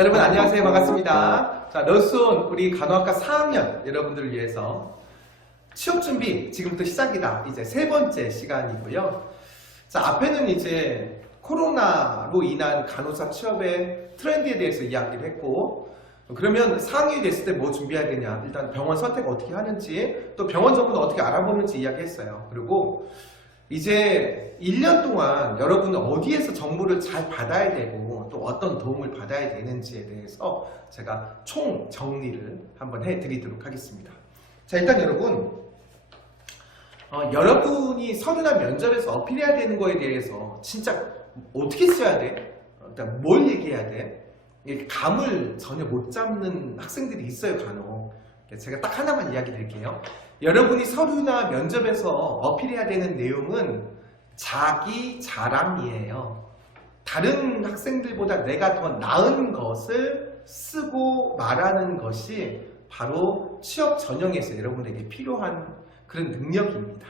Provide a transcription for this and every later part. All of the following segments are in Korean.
자, 여러분 안녕하세요. 반갑습니다. 자, 너스온 우리 간호학과 4학년 여러분들을 위해서 취업 준비 지금부터 시작이다. 이제 세 번째 시간이고요. 자, 앞에는 이제 코로나로 인한 간호사 취업의 트렌드에 대해서 이야기를 했고, 그러면 4학년이 됐을 때 뭐 준비해야 되냐, 일단 병원 선택 어떻게 하는지, 또 병원 정보도 어떻게 알아보는지 이야기했어요. 그리고 이제 1년 동안 여러분은 어디에서 정보를 잘 받아야 되고 또 어떤 도움을 받아야 되는지에 대해서 제가 총 정리를 한번 해드리도록 하겠습니다. 자, 일단 여러분, 여러분이 서류나 면접에서 어필해야 되는 거에 대해서 진짜 어떻게 써야 돼? 일단 뭘 얘기해야 돼? 이렇게 감을 전혀 못 잡는 학생들이 있어요, 간혹. 제가 딱 하나만 이야기 드릴게요. 여러분이 서류나 면접에서 어필해야 되는 내용은 자기 자랑이에요. 다른 학생들보다 내가 더 나은 것을 쓰고 말하는 것이 바로 취업 전형에서 여러분에게 필요한 그런 능력입니다.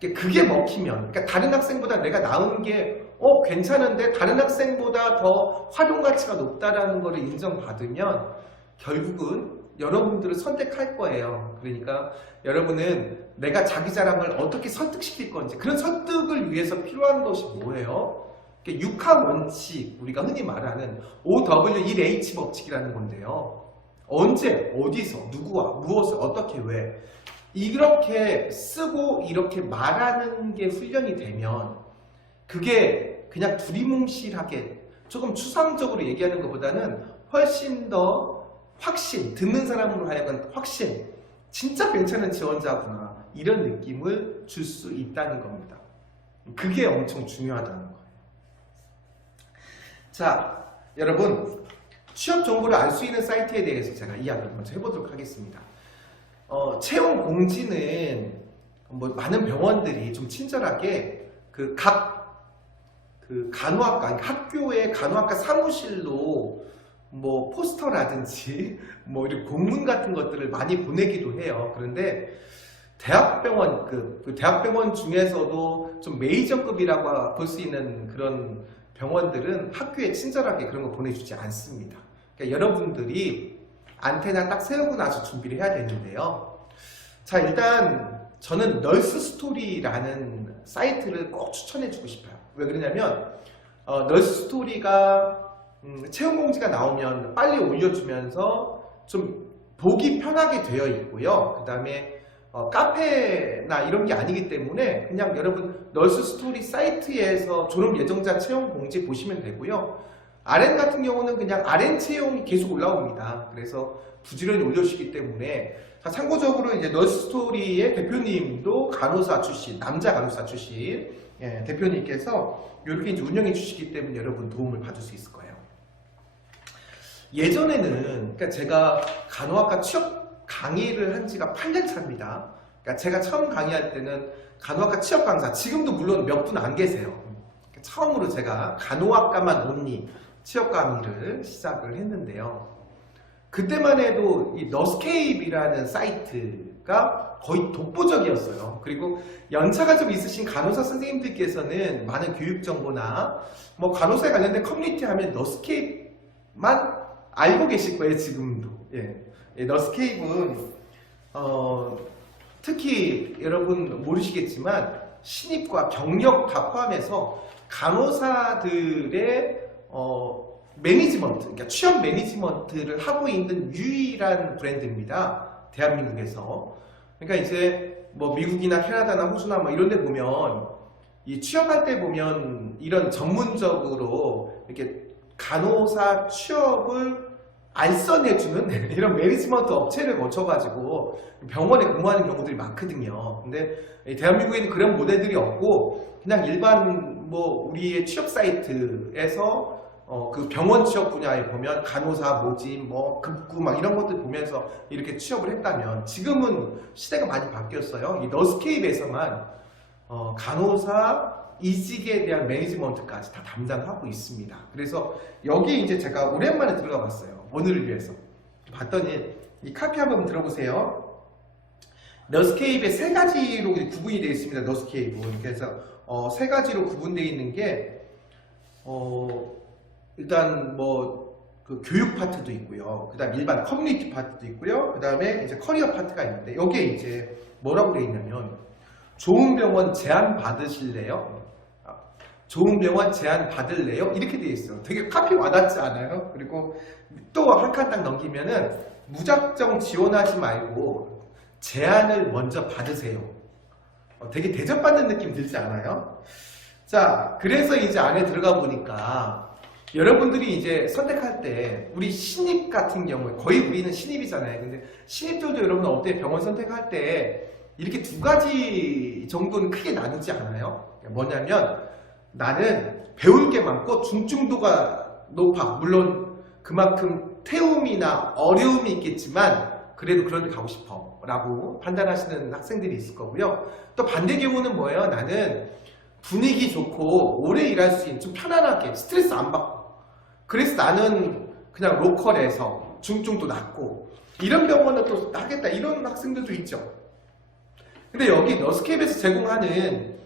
그게 먹히면, 그러니까 다른 학생보다 내가 나은 게 괜찮은데 다른 학생보다 더 활용 가치가 높다라는 것을 인정받으면 결국은 여러분들을 선택할 거예요. 그러니까 여러분은 내가 자기 자랑을 어떻게 설득시킬 건지, 그런 설득을 위해서 필요한 것이 뭐예요? 육하 원칙, 우리가 흔히 말하는 OW1H 법칙이라는 건데요. 언제, 어디서, 누구와, 무엇을, 어떻게, 왜, 이렇게 쓰고 이렇게 말하는 게 훈련이 되면 그게 그냥 두리뭉실하게 조금 추상적으로 얘기하는 것보다는 훨씬 더 확신, 듣는 사람으로 하여금 확신, 진짜 괜찮은 지원자구나, 이런 느낌을 줄 수 있다는 겁니다. 그게 엄청 중요하다는 거예요. 자, 여러분, 취업 정보를 알 수 있는 사이트에 대해서 제가 이야기를 먼저 해보도록 하겠습니다. 채용 공지는 많은 병원들이 좀 친절하게 각 간호학과, 학교의 간호학과 사무실로 포스터라든지 이런 공문 같은 것들을 많이 보내기도 해요. 그런데 대학병원 중에서도 좀 메이저급이라고 볼 수 있는 그런 병원들은 학교에 친절하게 그런 거 보내주지 않습니다. 그러니까 여러분들이 안테나 딱 세우고 나서 준비를 해야 되는데요. 자, 일단 저는 널스스토리라는 사이트를 꼭 추천해주고 싶어요. 왜 그러냐면 널스스토리가 채용 공지가 나오면 빨리 올려주면서 좀 보기 편하게 되어 있고요. 그 다음에 카페나 이런 게 아니기 때문에 그냥 여러분 널스스토리 사이트에서 졸업 예정자 채용 공지 보시면 되고요. RN 같은 경우는 그냥 RN 채용이 계속 올라옵니다. 그래서 부지런히 올려주시기 때문에, 참고적으로 이제 널스스토리의 대표님도 간호사 출신, 남자 간호사 출신 대표님께서 이렇게 이제 운영해 주시기 때문에 여러분 도움을 받을 수 있을 거예요. 예전에는, 그러니까 제가 간호학과 취업 강의를 한 지가 8년 차입니다. 그러니까 제가 처음 강의할 때는 간호학과 취업 강사, 지금도 물론 몇 분 안 계세요. 처음으로 제가 간호학과만 온리 취업 강의를 시작을 했는데요. 그때만 해도 이 너스케이프라는 사이트가 거의 독보적이었어요. 그리고 연차가 좀 있으신 간호사 선생님들께서는 많은 교육 정보나 간호사에 관련된 커뮤니티 하면 너스케이프만 알고 계실 거예요, 지금도. 너스케이프는 특히 여러분 모르시겠지만 신입과 경력 다 포함해서 간호사들의 매니지먼트, 그러니까 취업 매니지먼트를 하고 있는 유일한 브랜드입니다. 대한민국에서. 그러니까 이제 미국이나 캐나다나 호주나 이런 데 보면 이 취업할 때 보면 이런 전문적으로 이렇게 간호사 취업을 알선해주는 이런 매니지먼트 업체를 거쳐가지고 병원에 근무하는 경우들이 많거든요. 근데 대한민국에는 그런 모델들이 없고 그냥 일반 우리의 취업 사이트에서 그 병원 취업 분야에 보면 간호사 모집, 급구 이런 것들 보면서 이렇게 취업을 했다면, 지금은 시대가 많이 바뀌었어요. 이 너스케이프에서만 간호사 이직에 대한 매니지먼트까지 다 담당하고 있습니다. 그래서 여기 이제 제가 오랜만에 들어가 봤어요. 오늘을 위해서. 봤더니 이 카피 한번 들어보세요. 너스케이프에 세 가지로 구분이 되어 있습니다. 너스케이프. 그래서 세 가지로 구분되어 있는 게 일단 그 교육 파트도 있고요. 그 다음 일반 커뮤니티 파트도 있고요. 그 다음에 이제 커리어 파트가 있는데 여기에 이제 뭐라고 되어 있냐면 좋은 병원 제안 받으실래요? 좋은 병원 제안 받을래요? 이렇게 되어 있어요. 되게 카피 와닿지 않아요? 그리고 또 한 칸 딱 넘기면은 무작정 지원하지 말고 제안을 먼저 받으세요. 되게 대접받는 느낌 들지 않아요? 자, 그래서 이제 안에 들어가 보니까 여러분들이 이제 선택할 때 우리 신입 같은 경우에 거의 우리는 신입이잖아요. 근데 신입들도 여러분 어때요? 병원 선택할 때 이렇게 두 가지 정도는 크게 나누지 않아요? 뭐냐면 나는 배울 게 많고 중증도가 높아. 물론 그만큼 태움이나 어려움이 있겠지만 그래도 그런 데 가고 싶어 라고 판단하시는 학생들이 있을 거고요. 또 반대 경우는 뭐예요? 나는 분위기 좋고 오래 일할 수 있는 좀 편안하게 스트레스 안 받고 그래서 나는 그냥 로컬에서 중증도 낮고 이런 병원을 또 하겠다 이런 학생들도 있죠. 근데 여기 너스케이프에서 제공하는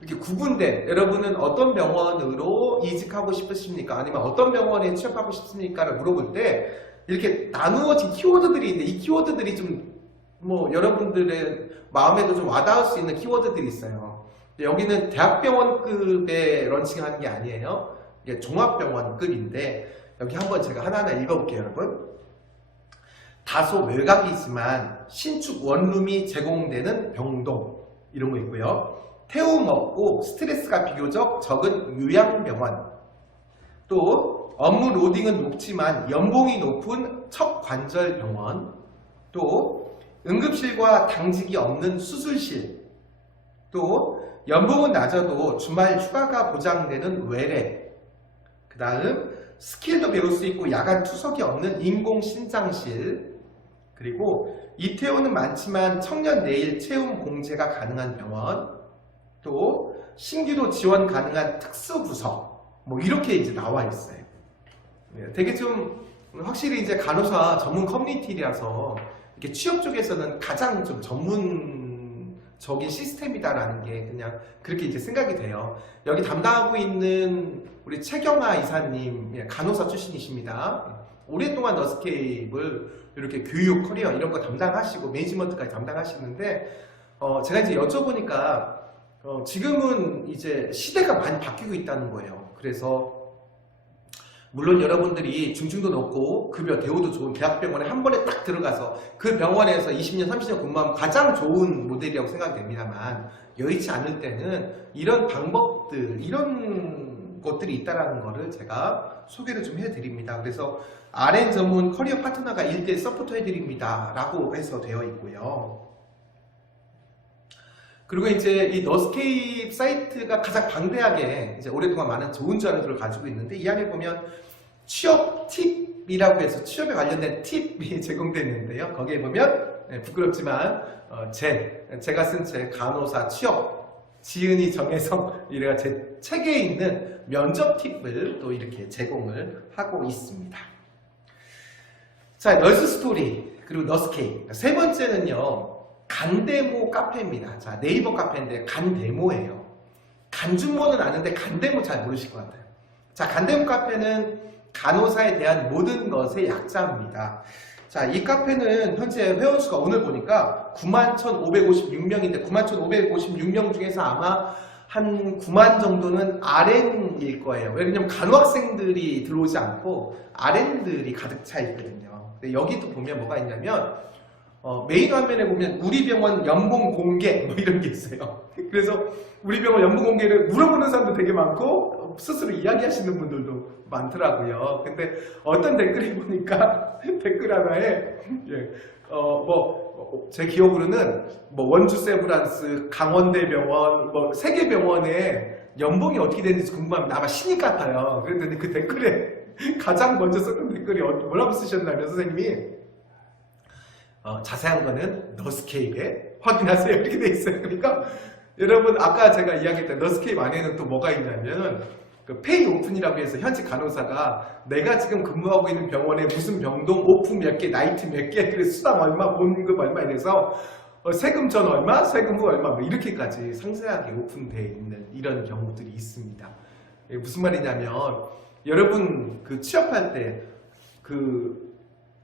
이렇게 구분된 여러분은 어떤 병원으로 이직하고 싶으십니까? 아니면 어떤 병원에 취업하고 싶습니까? 를 물어볼 때 이렇게 나누어진 키워드들이 있는데 이 키워드들이 좀 뭐 여러분들의 마음에도 좀 와닿을 수 있는 키워드들이 있어요. 여기는 대학병원급에 런칭하는 게 아니에요. 이게 종합병원급인데 여기 한번 제가 하나하나 읽어볼게요, 여러분. 다소 외곽이지만 신축 원룸이 제공되는 병동 이런 거 있고요. 태움 없고 스트레스가 비교적 적은 요양병원, 또 업무 로딩은 높지만 연봉이 높은 척관절병원, 또 응급실과 당직이 없는 수술실, 또 연봉은 낮아도 주말 휴가가 보장되는 외래, 그 다음 스킬도 배울 수 있고 야간 투석이 없는 인공신장실, 그리고 이태원은 많지만 청년 내일 채움 공제가 가능한 병원, 또 신규도 지원 가능한 특수부서, 뭐 이렇게 이제 나와 있어요. 되게 좀 확실히 이제 간호사 전문 커뮤니티라서 이렇게 취업 쪽에서는 가장 좀 전문적인 시스템이다라는 게 그냥 그렇게 이제 생각이 돼요. 여기 담당하고 있는 우리 최경아 이사님 간호사 출신이십니다. 오랫동안 너스케이프를 이렇게 교육, 커리어 이런 거 담당하시고 매니지먼트까지 담당하시는데 제가 이제 여쭤보니까 지금은 이제 시대가 많이 바뀌고 있다는 거예요. 그래서 물론 여러분들이 중증도 높고 급여 대우도 좋은 대학병원에 한 번에 딱 들어가서 그 병원에서 20년, 30년 근무하면 가장 좋은 모델이라고 생각됩니다만 여의치 않을 때는 이런 방법들, 이런 것들이 있다는 거를 제가 소개를 좀 해드립니다. 그래서 RN 전문 커리어 파트너가 1대1 서포터 해드립니다 라고 해서 되어 있고요. 그리고 이제 이 너스케이프 사이트가 가장 방대하게 이제 오랫동안 많은 좋은 자료들을 가지고 있는데 이 안에 보면 취업 팁이라고 해서 취업에 관련된 팁이 제공되는데요. 거기에 보면 부끄럽지만 제가 쓴 책 간호사 취업 지은이 정혜성 이래가 제 책에 있는 면접 팁을 또 이렇게 제공을 하고 있습니다. 자, 널스 스토리 그리고 너스케이프 세 번째는요. 간데모 카페입니다. 자, 네이버 카페인데 간데모예요. 간준모는 아는데 간데모 잘 모르실 것 같아요. 자, 간데모 카페는 간호사에 대한 모든 것의 약자입니다. 자, 이 카페는 현재 회원수가 오늘 보니까 91,556명인데 91,556명 중에서 아마 한 9만 정도는 RN일 거예요. 왜냐면 간호학생들이 들어오지 않고 RN들이 가득 차 있거든요. 근데 여기도 보면 뭐가 있냐면 메인 화면에 보면 우리 병원 연봉 공개 뭐 이런 게 있어요. 그래서 우리 병원 연봉 공개를 물어보는 사람도 되게 많고 스스로 이야기하시는 분들도 많더라고요. 근데 어떤 댓글이 보니까 댓글 하나에 제 기억으로는 뭐 원주 세브란스, 강원대병원, 뭐 세계병원에 연봉이 어떻게 되는지 궁금합니다. 아마 신입 같아요. 그랬더니 그 댓글에 가장 먼저 썼던 댓글이 뭐라고 쓰셨나요, 선생님이? 자세한 거는 너스케이프에 확인하세요. 이렇게 돼 있어요. 그러니까 여러분 아까 제가 이야기했던 너스케이프 안에는 또 뭐가 있냐면 그 페이 오픈이라고 해서 현직 간호사가 내가 지금 근무하고 있는 병원에 무슨 병동 오픈 몇 개, 나이트 몇 개, 그래서 수당 얼마, 보험금 얼마 이래서 세금 전 얼마, 세금 후 얼마 뭐 이렇게까지 상세하게 오픈되어 있는 이런 경우들이 있습니다. 무슨 말이냐면 여러분 그 취업할 때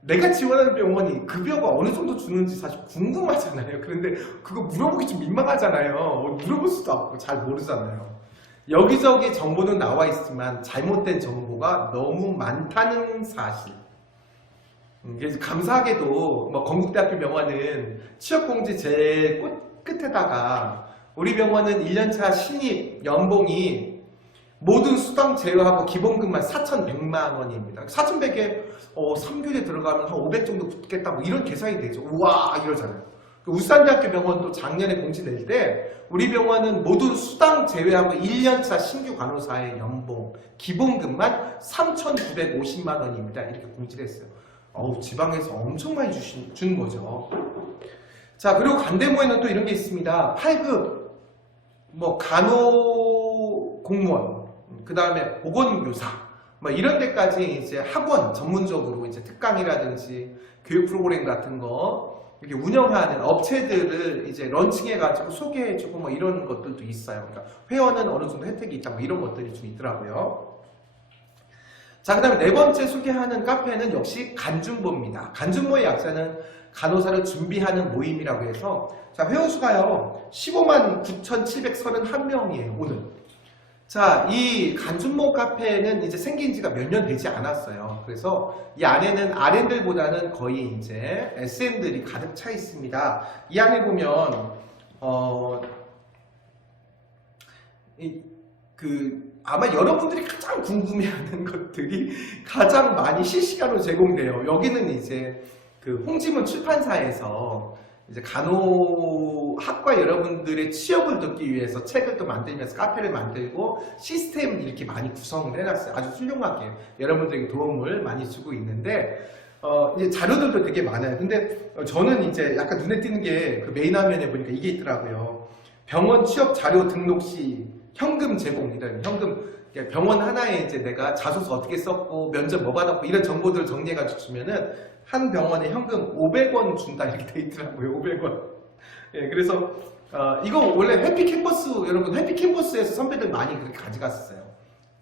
내가 지원하는 병원이 급여가 어느 정도 주는지 사실 궁금하잖아요. 그런데 그거 물어보기 좀 민망하잖아요. 물어볼 수도 없고 잘 모르잖아요. 여기저기 정보는 나와 있지만 잘못된 정보가 너무 많다는 사실. 그래서 감사하게도 뭐 건국대학교 병원은 취업공지 제일 끝에다가 우리 병원은 1년차 신입 연봉이 모든 수당 제외하고 기본급만 4,100만 원입니다. 4,100에 3교대 들어가면 한 500 정도 붙겠다 뭐 이런 계산이 되죠. 우와 이러잖아요. 울산대학교 병원도 작년에 공지 낼 때 우리 병원은 모든 수당 제외하고 1년차 신규 간호사의 연봉 기본급만 3,950만 원입니다. 이렇게 공지를 했어요. 지방에서 엄청 많이 주는 거죠. 자, 그리고 간대모에는 또 이런 게 있습니다. 8급 뭐 간호 공무원, 그 다음에 보건교사 뭐 이런 데까지 이제 학원 전문적으로 이제 특강이라든지 교육 프로그램 같은 거 이렇게 운영하는 업체들을 이제 런칭해가지고 소개해주고 뭐 이런 것들도 있어요. 그러니까 회원은 어느 정도 혜택이 있다 뭐 이런 것들이 좀 있더라고요. 자, 그 다음에 네 번째 소개하는 카페는 역시 간준보입니다. 간준보의 약자는 간호사를 준비하는 모임이라고 해서 자, 회원수가요 15만 9,731명이에요 오늘. 자, 이 간준모 카페는 이제 생긴 지가 몇 년 되지 않았어요. 그래서 이 안에는 RM들보다는 거의 이제 SM들이 가득 차 있습니다. 이 안에 보면 아마 여러분들이 가장 궁금해하는 것들이 가장 많이 실시간으로 제공돼요. 여기는 이제 그 홍지문 출판사에서 이제 간호학과 여러분들의 취업을 돕기 위해서 책을 또 만들면서 카페를 만들고 시스템 이렇게 많이 구성을 해놨어요. 아주 훌륭하게 여러분들에게 도움을 많이 주고 있는데 이제 자료들도 되게 많아요. 근데 저는 이제 약간 눈에 띄는 게 그 메인 화면에 보니까 이게 있더라고요. 병원 취업 자료 등록 시 현금 제공이다. 현금 병원 하나에 이제 내가 자소서 어떻게 썼고 면접 뭐 받았고 이런 정보들을 정리해가지고 주면은 한 병원에 현금 500원 준다 이렇게 돼 있더라고요. 500원. 예, 그래서 이거 원래 해피캠퍼스 여러분 해피캠퍼스에서 선배들 많이 그렇게 가져갔었어요.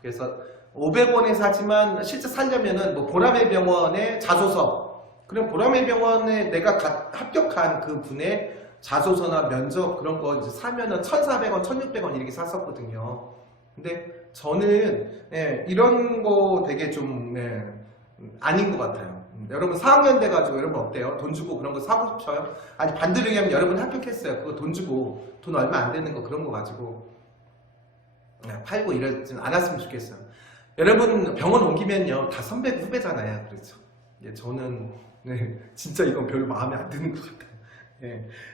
그래서 500원에 사지만 실제 살려면은 뭐 보라매 병원의 자소서 그럼 보라매 병원에 내가 합격한 그 분의 자소서나 면접 그런 거 이제 사면은 1,400원, 1,600원 이렇게 샀었거든요. 근데 저는 이런 거 되게 좀 아닌 것 같아요. 여러분 4학년 돼가지고 여러분 어때요? 돈 주고 그런 거 사고 싶어요? 아니 반대로 얘기하면 여러분 합격했어요. 그거 돈 주고 돈 얼마 안 되는 거 그런 거 가지고 팔고 이러진 않았으면 좋겠어요. 여러분 병원 옮기면요 다 선배 후배잖아요. 그렇죠? 저는 진짜 이건 별로 마음에 안 드는 것 같아요.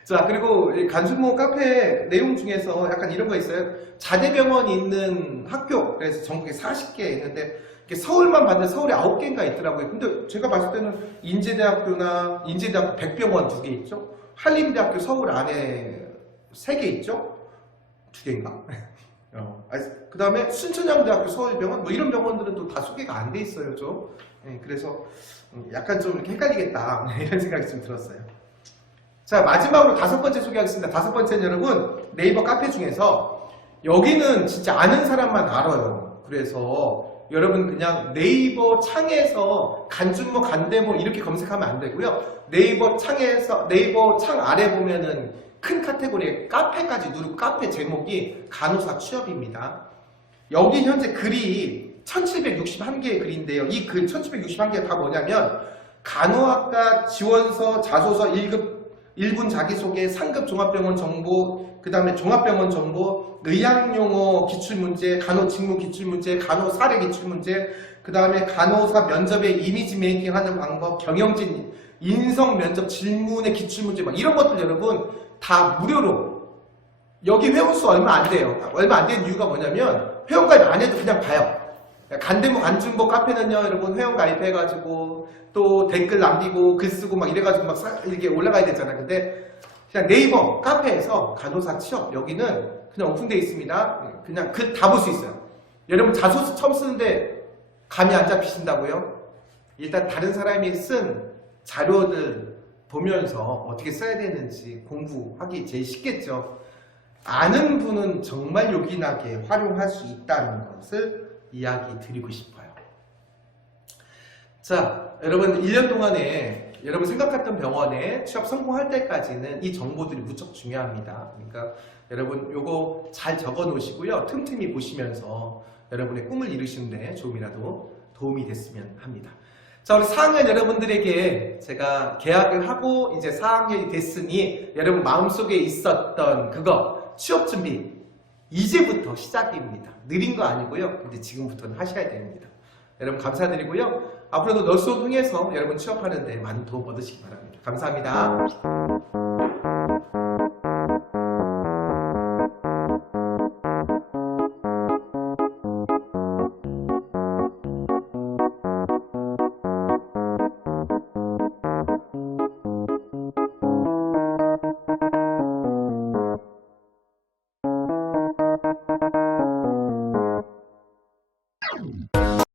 자, 그리고 간준모 카페 내용 중에서 약간 이런 거 있어요. 자대병원이 있는 학교, 그래서 전국에 40개 있는데 서울만 봤는데 서울에 9개인가 있더라고요. 근데 제가 봤을 때는 인제대학교나 인제대학교 백병원 2개 있죠. 한림대학교 서울 안에 3개 있죠. 2개인가. 그 다음에 순천향대학교 서울병원 뭐 이런 병원들은 또 다 소개가 안 돼 있어요. 좀. 그래서 약간 좀 이렇게 헷갈리겠다 이런 생각이 좀 들었어요. 자, 마지막으로 5번째 소개하겠습니다. 5번째는 여러분 네이버 카페 중에서 여기는 진짜 아는 사람만 알아요. 그래서 여러분 그냥 네이버 창에서 간준모 간대모 이렇게 검색하면 안 되고요. 네이버 창 아래 보면은 큰 카테고리에 카페까지 누르고 카페 제목이 간호사 취업입니다. 여기 현재 글이 1761개의 글인데요. 이 글 1761개 다 뭐냐면 간호학과 지원서 자소서 1군 자기소개, 상급 종합병원 정보, 그 다음에 종합병원 정보, 의학용어 기출문제, 간호 직무 기출문제, 간호 사례 기출문제, 그 다음에 간호사 면접의 이미지 메이킹하는 방법, 경영진 인성 면접 질문의 기출문제 막 이런 것들 여러분 다 무료로 여기 회원수 얼마 안 돼요. 얼마 안 되는 이유가 뭐냐면 회원가입 안 해도 그냥 봐요. 간대모 간준보 카페는요 여러분 회원 가입해가지고 또 댓글 남기고 글 쓰고 막 이래가지고 막 이렇게 올라가야 되잖아요. 근데 그냥 네이버 카페에서 간호사 취업 여기는 그냥 오픈되어 있습니다. 그냥 글 다 볼 수 있어요. 여러분 자소서 처음 쓰는데 감이 안 잡히신다고요? 일단 다른 사람이 쓴 자료들 보면서 어떻게 써야 되는지 공부하기 제일 쉽겠죠. 아는 분은 정말 요긴하게 활용할 수 있다는 것을 이야기 드리고 싶어요. 자, 여러분 1년 동안에 여러분 생각했던 병원에 취업 성공할 때까지는 이 정보들이 무척 중요합니다. 그러니까 여러분 요거 잘 적어 놓으시고요. 틈틈이 보시면서 여러분의 꿈을 이루시는데 조금이라도 도움이 됐으면 합니다. 자, 우리 4학년 여러분들에게 제가 계약을 하고 이제 4학년이 됐으니 여러분 마음속에 있었던 그거 취업 준비 이제부터 시작입니다. 느린 거 아니고요. 근데 지금부터는 하셔야 됩니다. 여러분 감사드리고요. 앞으로도 너수업 통해서 여러분 취업하는데 많은 도움 얻으시기 바랍니다. 감사합니다.